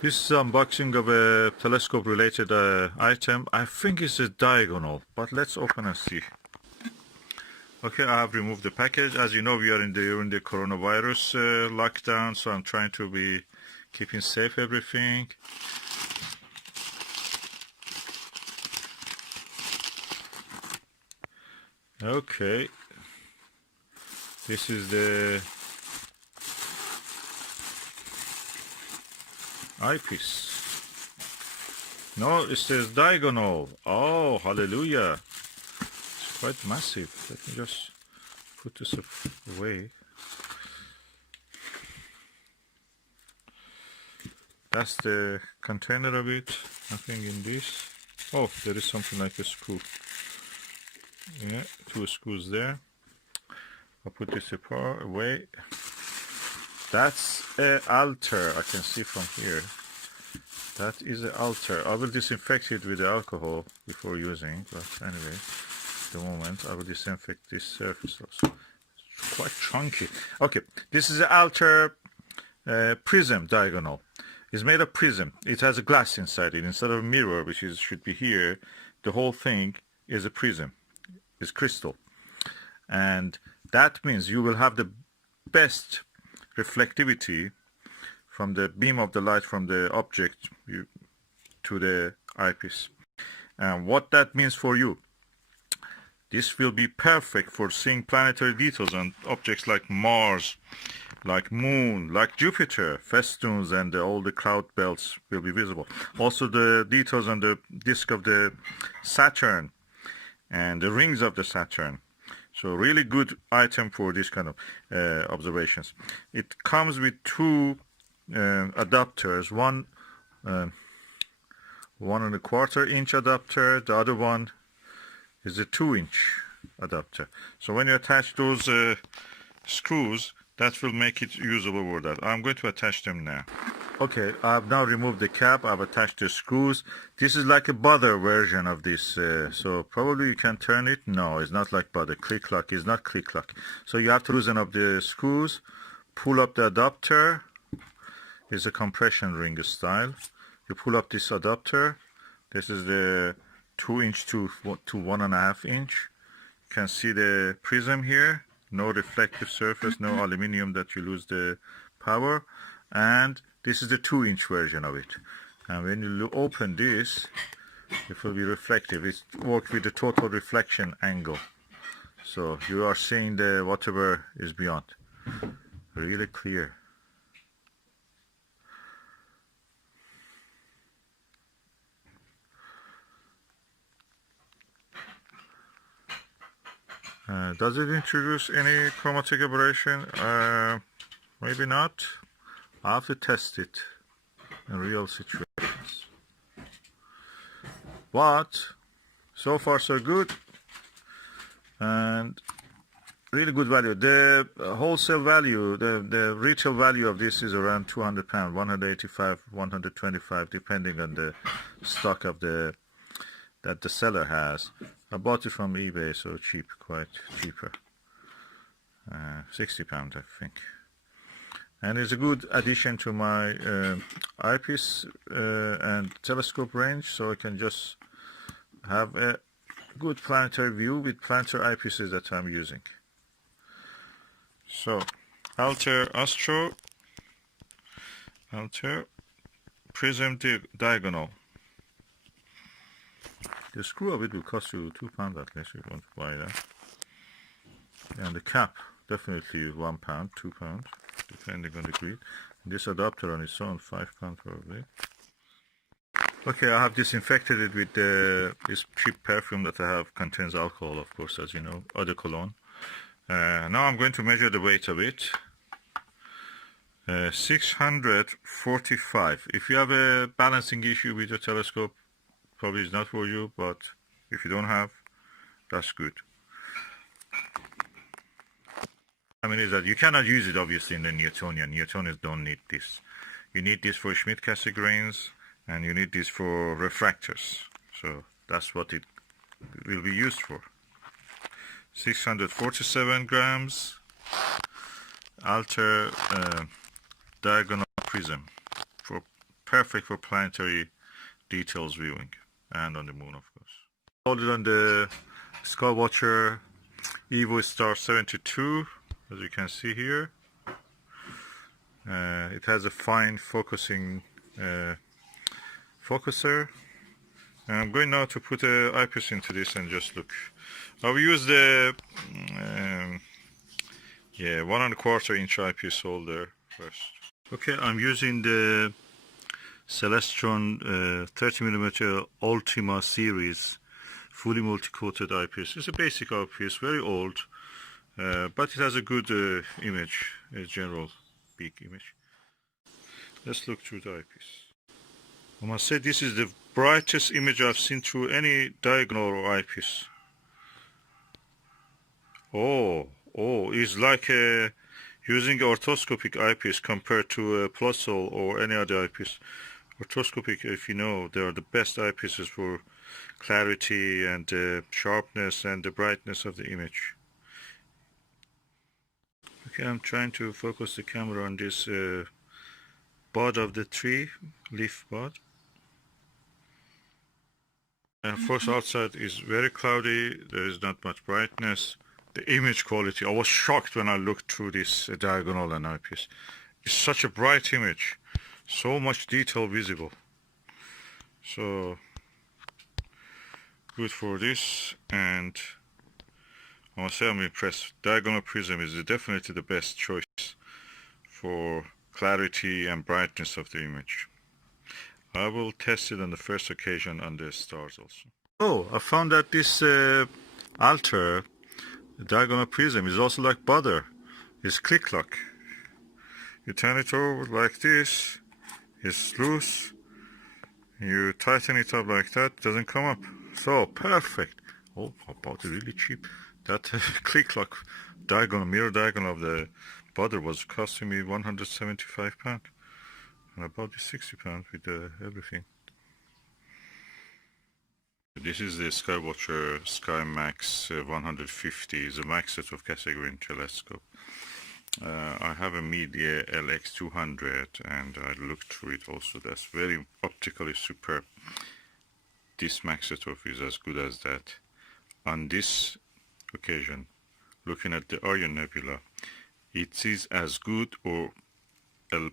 This is unboxing of a telescope related item. I think it's a diagonal, but let's open and see. Okay, I have removed the package. As you know, we are in the coronavirus lockdown, so I'm trying to be keeping safe everything. Okay, this is the eyepiece. No, it says diagonal. Oh, hallelujah. It's quite massive. Let me just put this away. That's the container of it. Nothing in this. Oh, there is something like a screw. Yeah, 2 screws there. I'll put this apart away. That's an Altair. I can see from here. That is an Altair. I will disinfect it with the alcohol before using, but anyway, at the moment I will disinfect this surface also. It's quite chunky. Okay, this is an Altair Prism diagonal. It's made of prism. It has a glass inside it. Instead of a mirror, which should be here, the whole thing is a prism. It's crystal. And that means you will have the best reflectivity from the beam of the light from the object to the eyepiece. And what that means for you, this will be perfect for seeing planetary details on objects like Mars, like Moon, like Jupiter. Festoons and all the cloud belts will be visible. Also the details on the disk of the Saturn and the rings of the Saturn. So really good item for this kind of observations. It comes with 2 adapters, one 1.25-inch adapter, the other one is a 2-inch adapter. So when you attach those screws, that will make it usable for that. I'm going to attach them now. Okay, I've now removed the cap. I've attached the screws. This is like a butter version of this, so probably you can turn it. No, it's not like butter. Click-lock is not click-lock. So you have to loosen up the screws, pull up the adapter. It's a compression ring style. You pull up this adapter. This is the 2-inch to 1.5-inch. You can see the prism here. No reflective surface, no aluminum that you lose the power. And this is the 2-inch version of it. And when you open this, it will be reflective. It works with the total reflection angle. So you are seeing the whatever is beyond. Really clear. Does it introduce any chromatic aberration? Maybe not. I have to test it in real situations. But so far so good, and really good value. The wholesale value, the retail value of this is around £200, 185, 125, depending on the stock of that the seller has. I bought it from eBay, so cheap, quite cheaper. £60, I think. And it's a good addition to my eyepiece and telescope range, so I can just have a good planetary view with planetary eyepieces that I'm using. So, Altair Astro, Altair Prism Diagonal. The screw of it will cost you £2 at least if you want to buy that. And the cap, definitely £1, £2, depending on the grid. And this adapter on its own, £5 probably. Okay, I have disinfected it with this cheap perfume that I have, contains alcohol, of course, as you know, eau de cologne. Now I'm going to measure the weight of it. 645. If you have a balancing issue with your telescope, probably it's not for you, but if you don't have, that's good. I mean, is that you cannot use it obviously in the Newtonian. Newtonians don't need this. You need this for Schmidt-Cassegrains, and you need this for refractors. So that's what it will be used for. 647 grams. Altair diagonal prism for perfect for planetary details viewing, and on the moon, of course. Loaded on the Skywatcher Evo Star 72, as you can see here. It has a fine focusing focuser. And I'm going now to put an eyepiece into this and just look. I will use the 1¼ inch eyepiece holder first. Okay, I'm using the Celestron 30mm Ultima series fully multi-coated eyepiece. It's a basic eyepiece, very old, but it has a good image, a general big image. Let's look through the eyepiece. I must say this is the brightest image I've seen through any diagonal eyepiece. It's like using orthoscopic eyepiece compared to a Plusol or any other eyepiece. Orthoscopic, if you know, they are the best eyepieces for clarity and sharpness and the brightness of the image. Okay, I'm trying to focus the camera on this bud of the tree, leaf bud. And of course outside is very cloudy, there is not much brightness. The image quality, I was shocked when I looked through this diagonal and eyepiece. It's such a bright image, so much detail visible. So good for this, and I must say I'm impressed. Diagonal Prism is definitely the best choice for clarity and brightness of the image. I will test it on the first occasion on the stars also. Oh, I found that this Altair diagonal prism is also like butter. It's click lock. You turn it over like this, it's loose. You tighten it up like that, it doesn't come up. So perfect. Oh, I bought it really cheap. That click lock diagonal, mirror diagonal of the butter was costing me £175. And I bought it £60 with everything. This is the Skywatcher Sky Max 150, is a max set of category telescope. I have a Media LX200 and I looked through it also. That's very optically superb. This max setup is as good as that. On this occasion, looking at the Orion Nebula, it is as good or a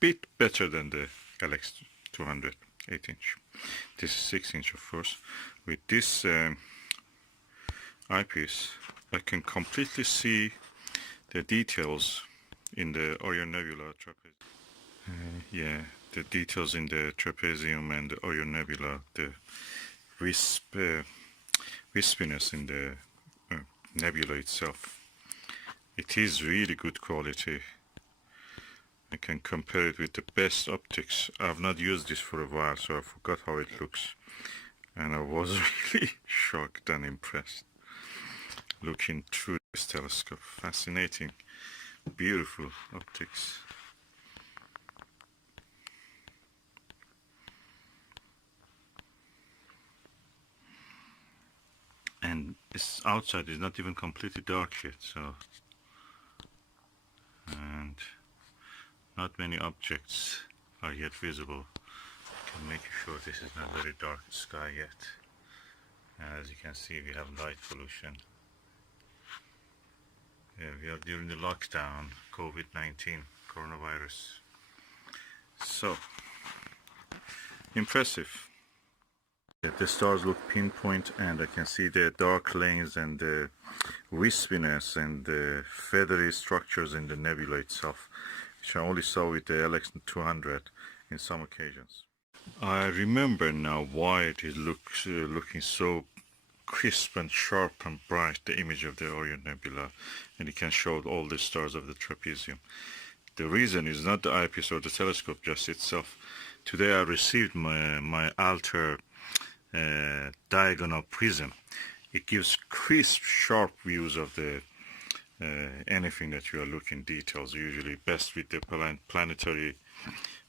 bit better than the LX200 8-inch. This is 6-inch, of course. With this eyepiece, I can completely see the details in the Orion Nebula trapezium. The details in the trapezium and the Orion Nebula, the wispiness in the nebula itself. It is really good quality. I can compare it with the best optics. I've not used this for a while, so I forgot how it looks. And I was really shocked and impressed looking through this telescope. Fascinating, beautiful optics. And this outside is not even completely dark yet, so, and not many objects are yet visible. I can make sure this is not very dark sky yet. And as you can see, we have light pollution. We are during the lockdown, COVID-19, coronavirus. So, impressive. The stars look pinpoint, and I can see the dark lanes and the wispiness and the feathery structures in the nebula itself, which I only saw with the LX200 in some occasions. I remember now why it is looking so crisp and sharp and bright, the image of the Orion Nebula, and it can show all the stars of the trapezium. The reason is not the eyepiece or the telescope just itself. Today I received my Altair diagonal prism. It gives crisp, sharp views of the anything that you are looking details, usually best with the planetary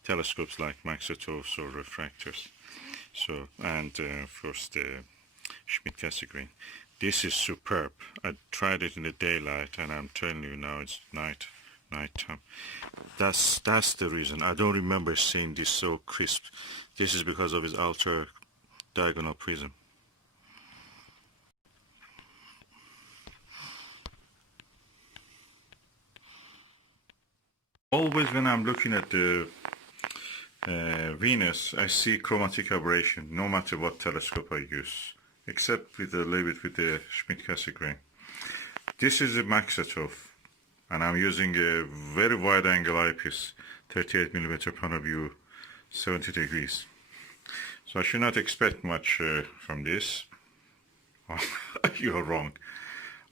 telescopes like Maxitos or refractors. So, and of course the Schmidt-Cassegrain. This is superb. I tried it in the daylight, and I'm telling you now, it's night. nighttime. That's the reason. I don't remember seeing this so crisp. This is because of his Altair diagonal prism. Always when I'm looking at the Venus, I see chromatic aberration, no matter what telescope I use, except with a little bit with the Schmidt-Cassegrain grain. This is a Maxatov, and I'm using a very wide angle eyepiece, 38mm panel view, 70 degrees. So I should not expect much from this. You're wrong.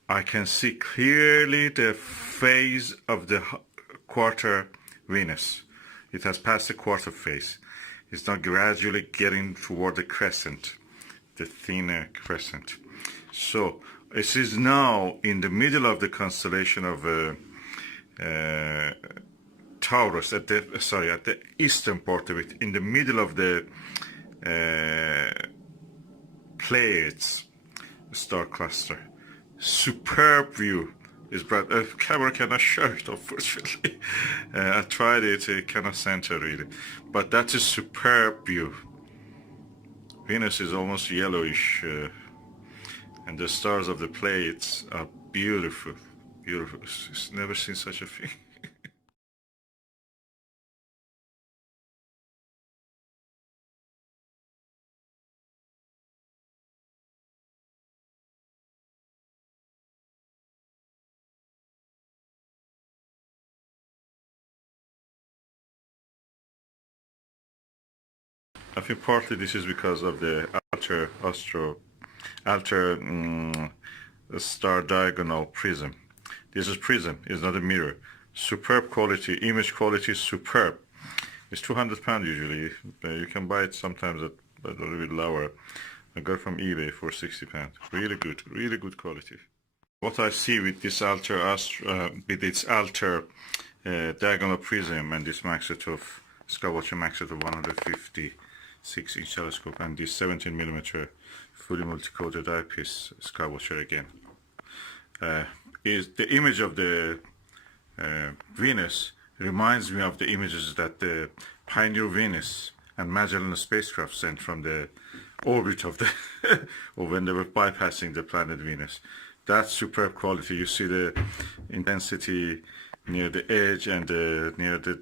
I can see clearly the phase of the quarter Venus. It has passed the quarter phase. It's now gradually getting toward the crescent, the thinner crescent. So this is now in the middle of the constellation of Taurus, at the eastern part of it, in the middle of the Pleiades star cluster. Superb view. Is bright. Camera cannot show it, unfortunately. I tried it, it cannot center really. But that's a superb view. Venus is almost yellowish, and the stars of the Pleiades are beautiful. Beautiful. It's never seen such a thing. I think partly this is because of the Altair star diagonal prism. This is prism, it's not a mirror. Superb quality, image quality is superb. It's £200 usually. You can buy it sometimes at a little bit lower. I got it from eBay for £60. Really good quality. What I see with this Altair diagonal prism and this Maxatov Skywatcher Maxatov 156-inch telescope and this 17mm fully multi-coated eyepiece Skywatcher again, is the image of the Venus reminds me of the images that the Pioneer Venus and Magellan spacecraft sent from the orbit of the or when they were bypassing the planet Venus. That's superb quality. You see the intensity near the edge and near the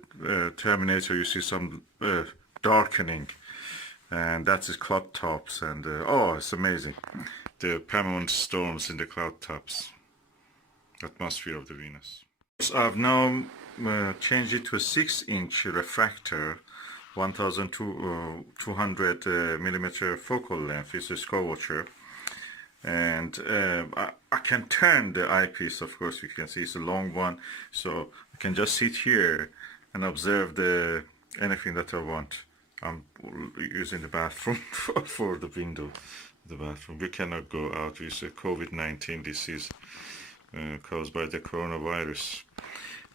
terminator. You see some darkening, and that's the cloud tops. And oh, it's amazing. The permanent storms in the cloud tops. Atmosphere of the Venus. So I've now changed it to a 6-inch refractor, 1200 millimeter focal length. It's a Skywatcher. And I can turn the eyepiece, of course. You can see it's a long one, so I can just sit here and observe anything that I want. I'm using the bathroom for the window, the bathroom. We cannot go out. It's a COVID-19 disease caused by the coronavirus.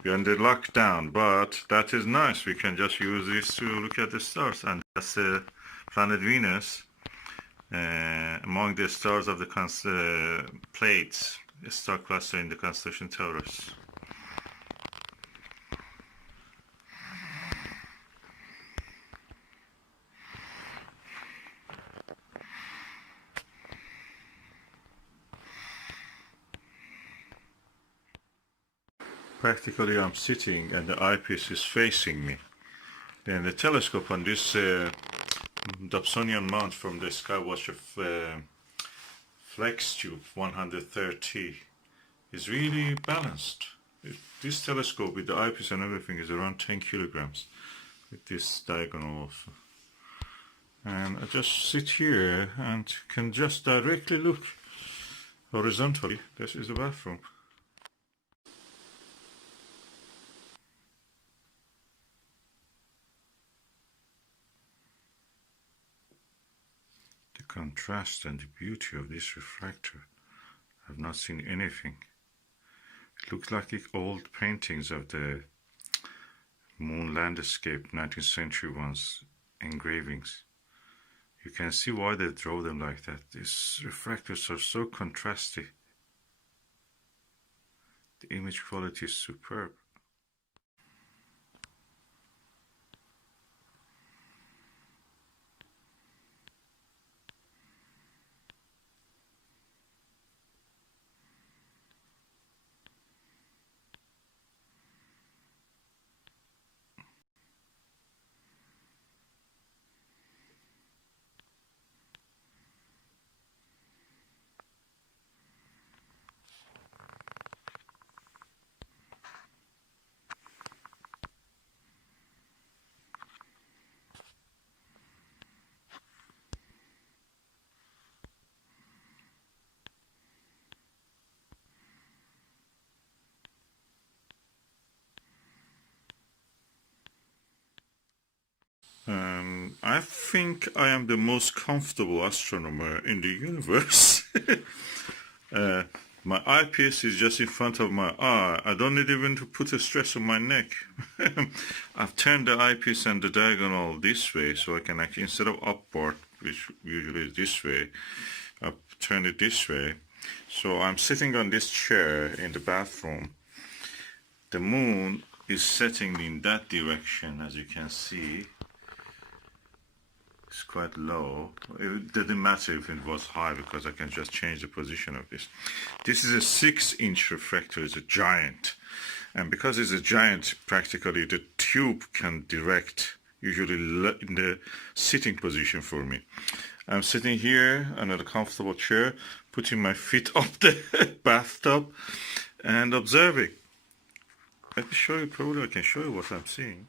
We're under lockdown, but that is nice. We can just use this to look at the stars, and that's the planet Venus. Among the stars of the Pleiades, a star cluster in the constellation Taurus. Practically I'm sitting and the eyepiece is facing me. Then the telescope on this Dobsonian mount from the Skywatcher Flex Tube 130 is really balanced. This telescope with the eyepiece and everything is around 10 kilograms with this diagonal also. And I just sit here and can just directly look horizontally. This is the bathroom. Contrast and the beauty of this refractor. I've not seen anything. It looks like the old paintings of the moon landscape, 19th century ones, engravings. You can see why they draw them like that. These refractors are so contrasty. The image quality is superb. I think I am the most comfortable astronomer in the universe. My eyepiece is just in front of my eye. I don't need even to put a stress on my neck. I've turned the eyepiece and the diagonal this way, so I can actually, instead of upward, which usually is this way, I've turned it this way. So I'm sitting on this chair in the bathroom. The moon is setting in that direction, as you can see. It's quite low. It didn't matter if it was high because I can just change the position of this. This is a 6-inch refractor. It's a giant. And because it's a giant, practically the tube can direct, usually in the sitting position for me. I'm sitting here on a comfortable chair, putting my feet up the bathtub and observing. Let me show you, probably I can show you what I'm seeing.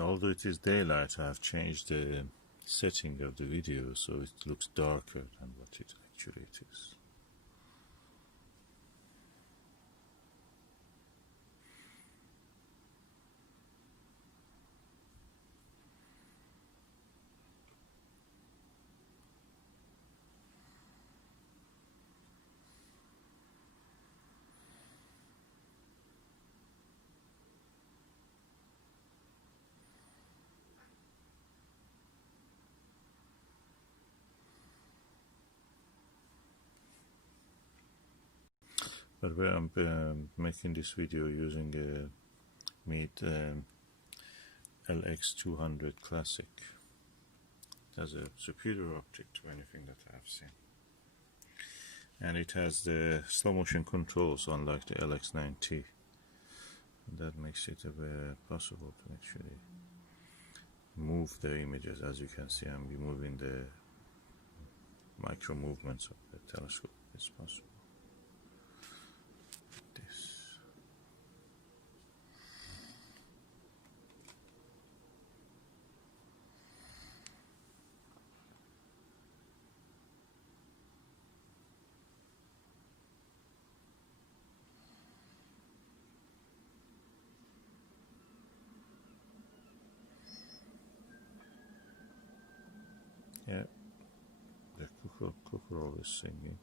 Although it is daylight, I have changed the setting of the video so it looks darker than what it actually is. But where I'm making this video using a Meet LX200 Classic. It has a superior optic to anything that I have seen. And it has the slow motion controls unlike the LX9T. That makes it possible to actually move the images. As you can see, I'm removing the micro movements of the telescope. It's possible. This. Yeah, the cuckoo is singing.